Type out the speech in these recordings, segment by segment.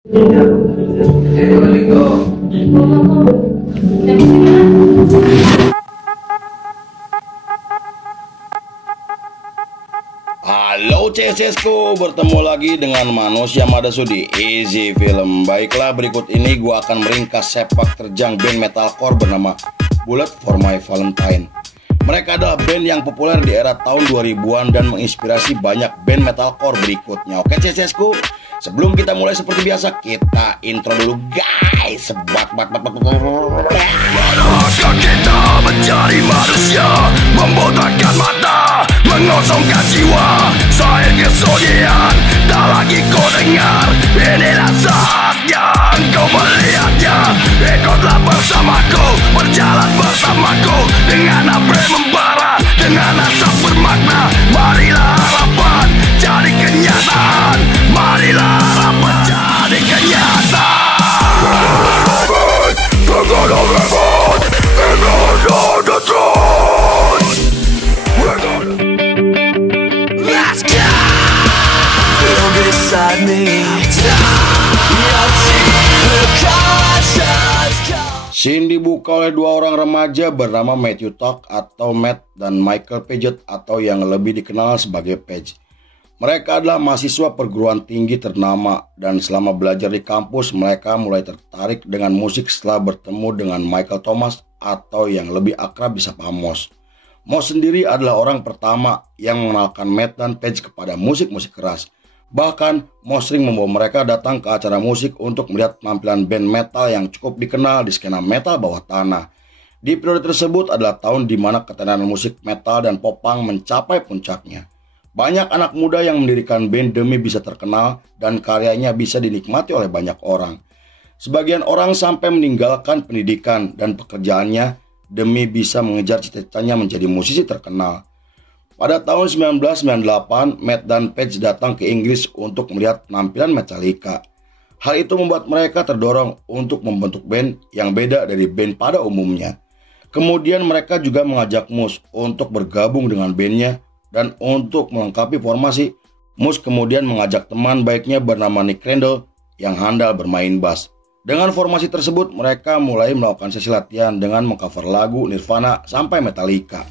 Halo CSSku, bertemu lagi dengan manusia Madasu di Easy Film. Baiklah, berikut ini gua akan meringkas sepak terjang band metalcore bernama Bullet for My Valentine. Mereka adalah band yang populer di era tahun 2000-an dan menginspirasi banyak band metalcore berikutnya. Oke CSSku, sebelum kita mulai seperti biasa, kita intro dulu guys. Manakah kita mencari manusia, membotakkan mata, mengosongkan jiwa, saya kesunyian, tak lagi kau dengar. Inilah saatnya kau melihatnya. Ikutlah bersamaku, berjalan bersamaku, dengan apa membara, dengan asap bermakna. Marilah harapan jadi kenyataan, marilah harapan jadi kenyataan. We're gonna revolt, and on the throne. We're gonna... Let's go! Feel beside me. Scene dibuka oleh dua orang remaja bernama Matthew Tuck atau Matt dan Michael Paget atau yang lebih dikenal sebagai Page. Mereka adalah mahasiswa perguruan tinggi ternama dan selama belajar di kampus mereka mulai tertarik dengan musik setelah bertemu dengan Michael Thomas atau yang lebih akrab disapa Moss. Moss sendiri adalah orang pertama yang mengenalkan Matt dan Page kepada musik-musik keras. Bahkan Moss sering membawa mereka datang ke acara musik untuk melihat penampilan band metal yang cukup dikenal di skena metal bawah tanah. Di periode tersebut adalah tahun di mana ketenaran musik metal dan pop-punk mencapai puncaknya. Banyak anak muda yang mendirikan band demi bisa terkenal dan karyanya bisa dinikmati oleh banyak orang. Sebagian orang sampai meninggalkan pendidikan dan pekerjaannya demi bisa mengejar cita-citanya menjadi musisi terkenal. Pada tahun 1998, Matt dan Page datang ke Inggris untuk melihat penampilan Metallica. Hal itu membuat mereka terdorong untuk membentuk band yang beda dari band pada umumnya. Kemudian mereka juga mengajak Moose untuk bergabung dengan bandnya. Dan untuk melengkapi formasi, Moose kemudian mengajak teman baiknya bernama Nick Randall yang handal bermain bass. Dengan formasi tersebut, mereka mulai melakukan sesi latihan dengan mengcover lagu Nirvana sampai Metallica.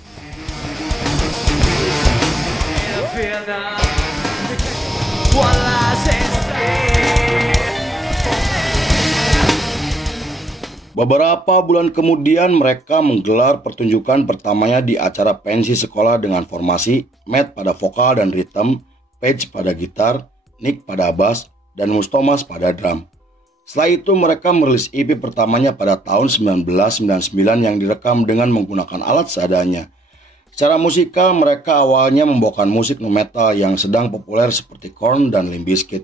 Beberapa bulan kemudian mereka menggelar pertunjukan pertamanya di acara pensi sekolah dengan formasi Matt pada vokal dan ritme, Page pada gitar, Nick pada bass, dan Moose Thomas pada drum. Setelah itu mereka merilis EP pertamanya pada tahun 1999 yang direkam dengan menggunakan alat seadanya. Secara musikal mereka awalnya membawakan musik nu metal yang sedang populer seperti Korn dan Limp Bizkit.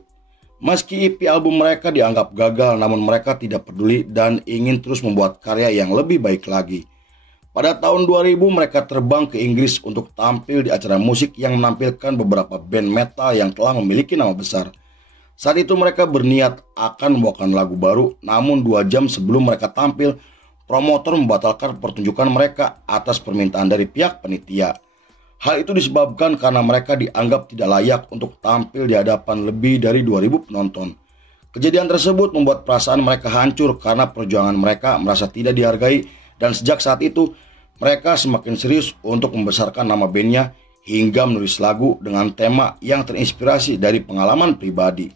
Meski EP album mereka dianggap gagal, namun mereka tidak peduli dan ingin terus membuat karya yang lebih baik lagi. Pada tahun 2000 mereka terbang ke Inggris untuk tampil di acara musik yang menampilkan beberapa band metal yang telah memiliki nama besar. Saat itu mereka berniat akan membawakan lagu baru, namun 2 jam sebelum mereka tampil, promotor membatalkan pertunjukan mereka atas permintaan dari pihak panitia. Hal itu disebabkan karena mereka dianggap tidak layak untuk tampil di hadapan lebih dari 2000 penonton. Kejadian tersebut membuat perasaan mereka hancur karena perjuangan mereka merasa tidak dihargai dan sejak saat itu mereka semakin serius untuk membesarkan nama bandnya hingga menulis lagu dengan tema yang terinspirasi dari pengalaman pribadi.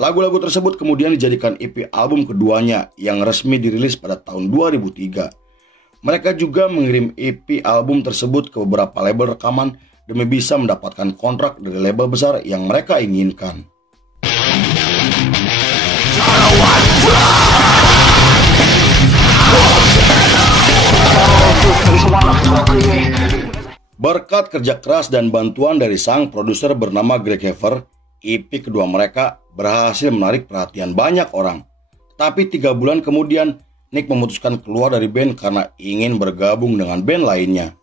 Lagu-lagu tersebut kemudian dijadikan EP album keduanya yang resmi dirilis pada tahun 2003. Mereka juga mengirim EP album tersebut ke beberapa label rekaman demi bisa mendapatkan kontrak dari label besar yang mereka inginkan. Berkat kerja keras dan bantuan dari sang produser bernama Greg Haver, EP kedua mereka berhasil menarik perhatian banyak orang. Tapi 3 bulan kemudian, Nick memutuskan keluar dari band karena ingin bergabung dengan band lainnya.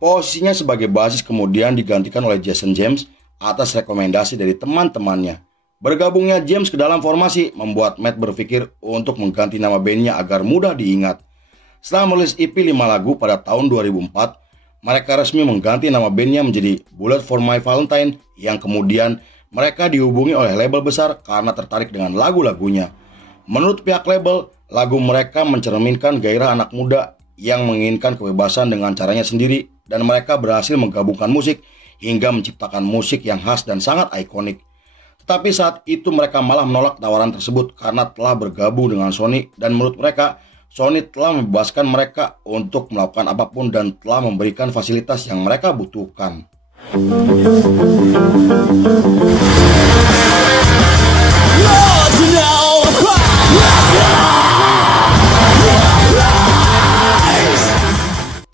Posisinya sebagai bassist kemudian digantikan oleh Jason James atas rekomendasi dari teman-temannya. Bergabungnya James ke dalam formasi membuat Matt berpikir untuk mengganti nama bandnya agar mudah diingat. Setelah merilis EP 5 lagu pada tahun 2004, mereka resmi mengganti nama bandnya menjadi Bullet for My Valentine yang kemudian mereka dihubungi oleh label besar karena tertarik dengan lagu-lagunya. Menurut pihak label, lagu mereka mencerminkan gairah anak muda yang menginginkan kebebasan dengan caranya sendiri, dan mereka berhasil menggabungkan musik hingga menciptakan musik yang khas dan sangat ikonik. Tetapi saat itu mereka malah menolak tawaran tersebut karena telah bergabung dengan Sony, dan menurut mereka Sony telah membebaskan mereka untuk melakukan apapun dan telah memberikan fasilitas yang mereka butuhkan.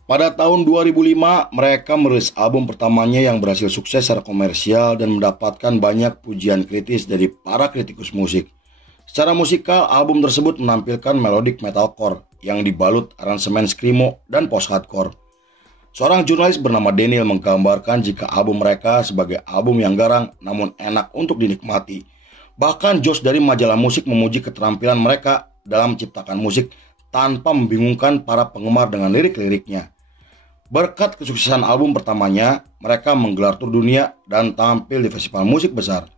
Pada tahun 2005, mereka merilis album pertamanya yang berhasil sukses secara komersial dan mendapatkan banyak pujian kritis dari para kritikus musik. Secara musikal, album tersebut menampilkan melodic metalcore yang dibalut aransemen screamo dan post-hardcore. Seorang jurnalis bernama Daniel menggambarkan jika album mereka sebagai album yang garang namun enak untuk dinikmati. Bahkan Josh dari majalah musik memuji keterampilan mereka dalam menciptakan musik tanpa membingungkan para penggemar dengan lirik-liriknya. Berkat kesuksesan album pertamanya, mereka menggelar tur dunia dan tampil di festival musik besar.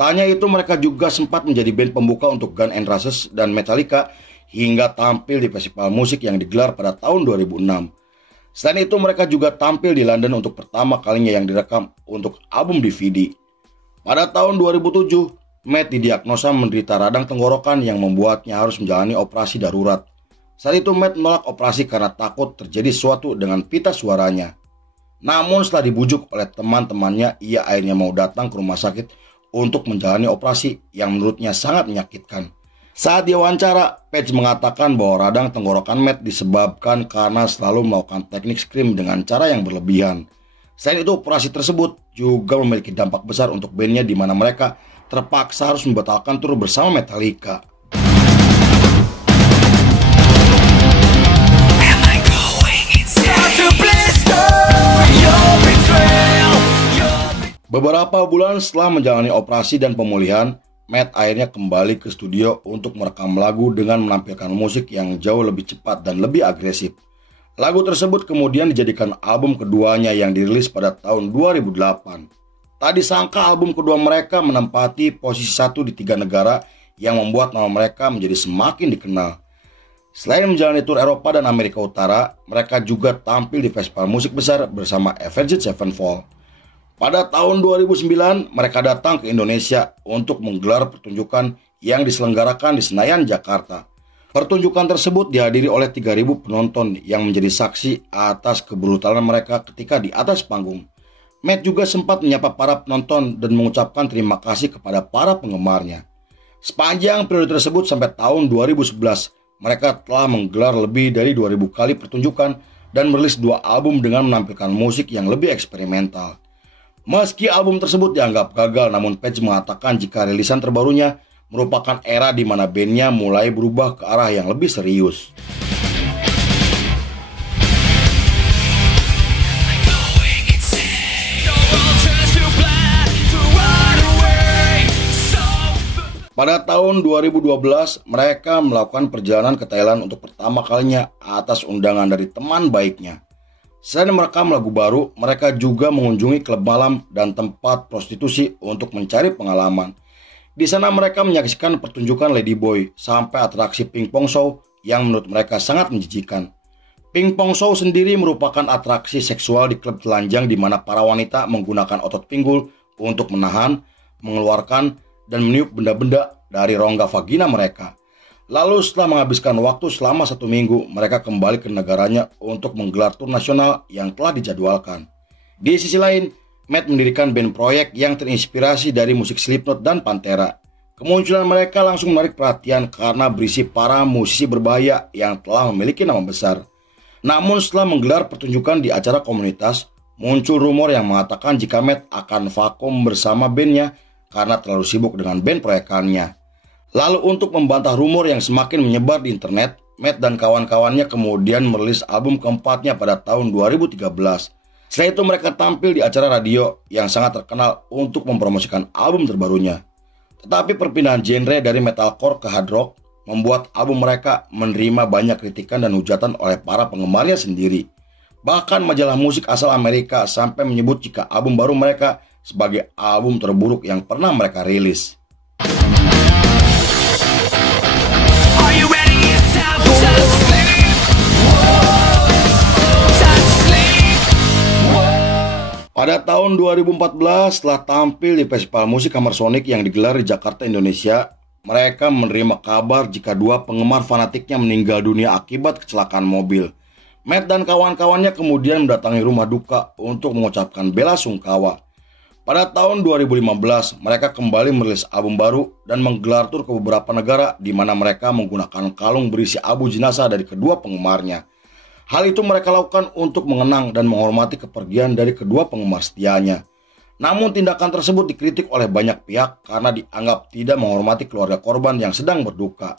Tak hanya itu, mereka juga sempat menjadi band pembuka untuk Guns N' Roses dan Metallica hingga tampil di festival musik yang digelar pada tahun 2006. Selain itu, mereka juga tampil di London untuk pertama kalinya yang direkam untuk album DVD. Pada tahun 2007, Matt didiagnosa menderita radang tenggorokan yang membuatnya harus menjalani operasi darurat. Saat itu Matt menolak operasi karena takut terjadi sesuatu dengan pita suaranya. Namun setelah dibujuk oleh teman-temannya, ia akhirnya mau datang ke rumah sakit untuk menjalani operasi yang menurutnya sangat menyakitkan. Saat diwawancara, Page mengatakan bahwa radang tenggorokan Matt disebabkan karena selalu melakukan teknik scream dengan cara yang berlebihan. Selain itu, operasi tersebut juga memiliki dampak besar untuk bandnya di mana mereka terpaksa harus membatalkan tur bersama Metallica. Beberapa bulan setelah menjalani operasi dan pemulihan, Matt akhirnya kembali ke studio untuk merekam lagu dengan menampilkan musik yang jauh lebih cepat dan lebih agresif. Lagu tersebut kemudian dijadikan album keduanya yang dirilis pada tahun 2008. Tak disangka album kedua mereka menempati posisi 1 di 3 negara yang membuat nama mereka menjadi semakin dikenal. Selain menjalani tur Eropa dan Amerika Utara, mereka juga tampil di festival musik besar bersama Avenged Sevenfold. Pada tahun 2009, mereka datang ke Indonesia untuk menggelar pertunjukan yang diselenggarakan di Senayan, Jakarta. Pertunjukan tersebut dihadiri oleh 3.000 penonton yang menjadi saksi atas kebrutalan mereka ketika di atas panggung. Matt juga sempat menyapa para penonton dan mengucapkan terima kasih kepada para penggemarnya. Sepanjang periode tersebut sampai tahun 2011, mereka telah menggelar lebih dari 2.000 kali pertunjukan dan merilis 2 album dengan menampilkan musik yang lebih eksperimental. Meski album tersebut dianggap gagal, namun Page mengatakan jika rilisan terbarunya merupakan era di mana bandnya mulai berubah ke arah yang lebih serius. Pada tahun 2012, mereka melakukan perjalanan ke Thailand untuk pertama kalinya atas undangan dari teman baiknya. Selain merekam lagu baru, mereka juga mengunjungi klub malam dan tempat prostitusi untuk mencari pengalaman. Di sana mereka menyaksikan pertunjukan Ladyboy sampai atraksi pingpong show yang menurut mereka sangat menjijikan. Pingpong show sendiri merupakan atraksi seksual di klub telanjang di mana para wanita menggunakan otot pinggul untuk menahan, mengeluarkan, dan meniup benda-benda dari rongga vagina mereka. Lalu setelah menghabiskan waktu selama 1 minggu, mereka kembali ke negaranya untuk menggelar tur nasional yang telah dijadwalkan. Di sisi lain, Matt mendirikan band proyek yang terinspirasi dari musik Slipknot dan Pantera. Kemunculan mereka langsung menarik perhatian karena berisi para musisi berbahaya yang telah memiliki nama besar. Namun setelah menggelar pertunjukan di acara komunitas, muncul rumor yang mengatakan jika Matt akan vakum bersama bandnya karena terlalu sibuk dengan band proyekannya. Lalu untuk membantah rumor yang semakin menyebar di internet, Matt dan kawan-kawannya kemudian merilis album keempatnya pada tahun 2013. Setelah itu mereka tampil di acara radio yang sangat terkenal untuk mempromosikan album terbarunya. Tetapi perpindahan genre dari metalcore ke hard rock membuat album mereka menerima banyak kritikan dan hujatan oleh para penggemarnya sendiri. Bahkan majalah musik asal Amerika sampai menyebut jika album baru mereka sebagai album terburuk yang pernah mereka rilis. Are you ready yourself to sleep? To sleep. Pada tahun 2014, setelah tampil di festival musik Hammer Sonic yang digelar di Jakarta, Indonesia, mereka menerima kabar jika 2 penggemar fanatiknya meninggal dunia akibat kecelakaan mobil. Matt dan kawan-kawannya kemudian mendatangi rumah duka untuk mengucapkan bela sungkawa. Pada tahun 2015, mereka kembali merilis album baru dan menggelar tur ke beberapa negara di mana mereka menggunakan kalung berisi abu jenazah dari kedua penggemarnya. Hal itu mereka lakukan untuk mengenang dan menghormati kepergian dari kedua penggemar setianya. Namun tindakan tersebut dikritik oleh banyak pihak karena dianggap tidak menghormati keluarga korban yang sedang berduka.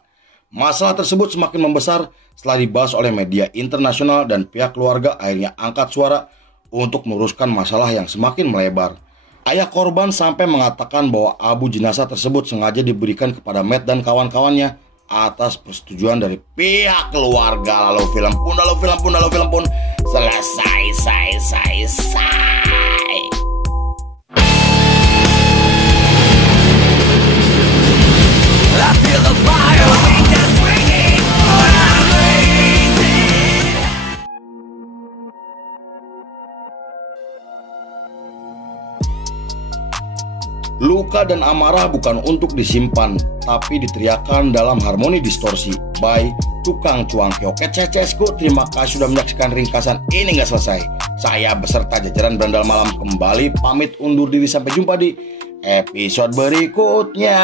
Masalah tersebut semakin membesar setelah dibahas oleh media internasional dan pihak keluarga akhirnya angkat suara untuk meluruskan masalah yang semakin melebar. Ayah korban sampai mengatakan bahwa abu jenazah tersebut sengaja diberikan kepada Matt dan kawan-kawannya atas persetujuan dari pihak keluarga. Lalu film pun selesai. I feel the fire, we just swinging when I'm raising. Luka dan amarah bukan untuk disimpan, tapi diteriakan dalam harmoni distorsi. By Tukang Cuangki. Oke cecesku, terima kasih sudah menyaksikan ringkasan ini nggak selesai. Saya beserta jajaran Berandal Malam kembali pamit undur diri, sampai jumpa di episode berikutnya.